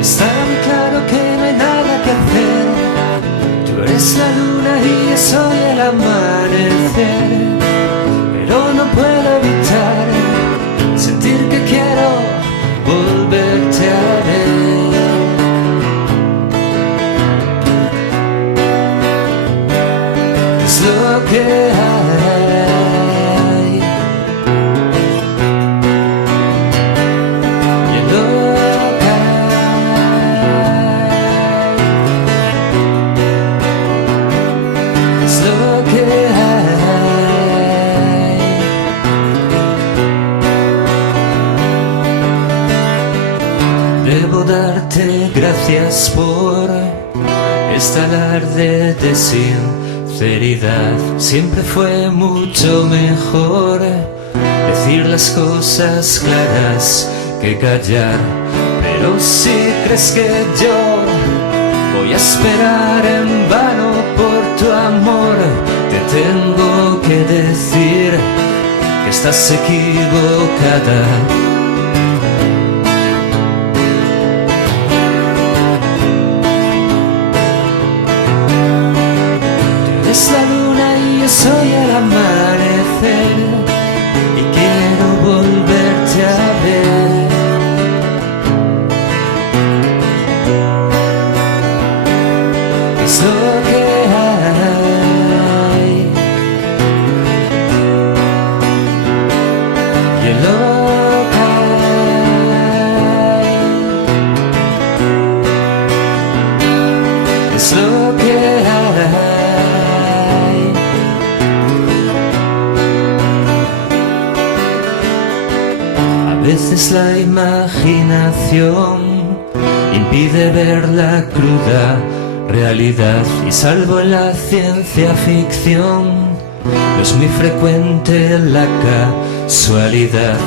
Está muy claro que no hay nada que hacer. Tú eres la luna y yo soy el amanecer. Pero no puedo evitar sentir que quiero volverte a ver. Es lo que hay. Debo darte gracias por esta alarde de sinceridad. Siempre fue mucho mejor decir las cosas claras que callar. Pero si crees que yo voy a esperar en vano por tu amor, te tengo que decir que estás equivocada. Es la luna y yo soy el amanecer, y quiero volverte a ver. Es lo que hay. Y es lo que hay. Es lo que hay. A veces la imaginación impide ver la cruda realidad, y salvo en la ciencia ficción no es muy frecuente la casualidad.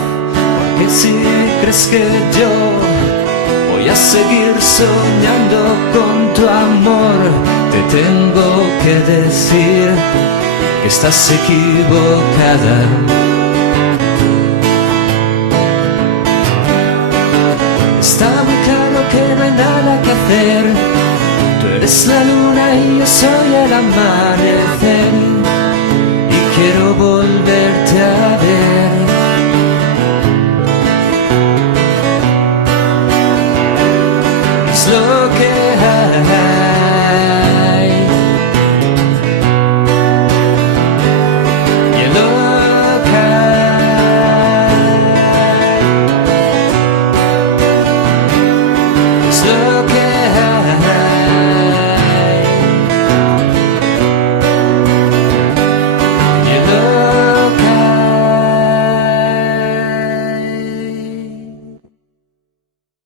Porque si crees que yo voy a seguir soñando con tu amor, te tengo que decir que estás equivocada. Está muy claro que no hay nada que hacer. Tú eres la luna y yo soy el amanecer, y quiero volverte a ver. Es lo que hay. Y es lo que hay. Es lo